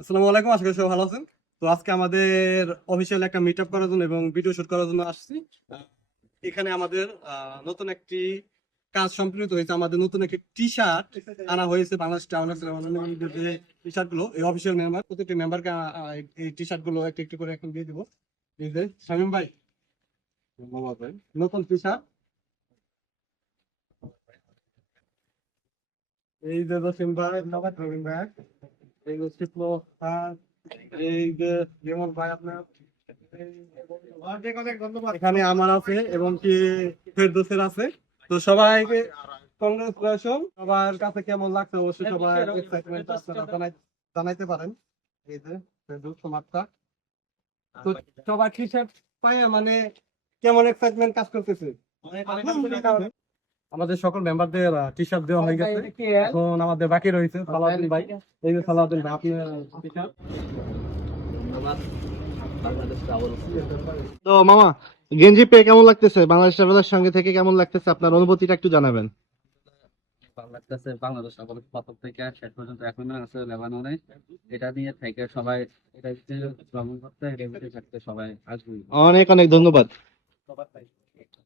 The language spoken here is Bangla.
আসসালামু আলাইকুম, আশা করি সবাই ভালো আছেন। তো আজকে আমাদের অফিসিয়াল একটা মিট আপ করার জন্য এবং ভিডিও শুট করার জন্য আসছি। আহ, এখানে আমাদের নতুন একটি কাজ সম্পূর্ণ হয়েছে। আমাদের নতুন একটি টি শার্ট আনা হয়েছে বাংলাদেশ ট্রাভেলার্স যে টি শার্ট গুলো, এই অফিসিয়াল মেম্বার প্রত্যেকটি মেম্বারকে এই টি শার্ট গুলো একটু একটু করে এখন দিয়ে দিব। এই যে শামীম ভাই, মোহাম্মদ ভাই, নতুন টি শার্ট। এই যে জসিম ভাই, নবাব রবিন ভাই, এই যে শিপলো স্যার, এই যে যেমন ভাই আপনার, অনেক অনেক ধন্যবাদ। এখানে আমার আছে এবং কি ফেরদৌসের আছে। তো সবাইকে কংগ্রেচুলেশন। সবার কাছে কেমন লাগছে অবশ্যই সবাই এক্সাইটমেন্ট আপনারা জানাইতে পারেন। এই যে ফেরদৌস তোমারটা। তো সবাই টি শার্ট পায় মানে কেমন এক্সাইটমেন্ট কাজ করতেছে। আমাদের সকল মেম্বারদের টি শার্ট দেওয়া হয়ে গেছে। এখন আমাদের বাকি রয়েছে সালাউদ্দিন ভাই। এই যে সালাউদ্দিন ভাই, আপনি টি শার্ট। তো মামা, গেঞ্জি পেয়ে কেমন লাগতেছে? বাংলাদেশ ট্রাভেলার্স সঙ্গে থেকে কেমন লাগতেছে? আপনার অনুভূতিটা একটু জানাবেন। ভালো লাগতেছে। বাংলাদেশ আপাতত প্রথম থেকে শেষ পর্যন্ত এখনো আছে লেবাননে। এটা নিয়ে থেকে সবাই এটা ভ্রমণ করতে, এটা থাকতে সবাই আসবে। অনেক অনেক ধন্যবাদ।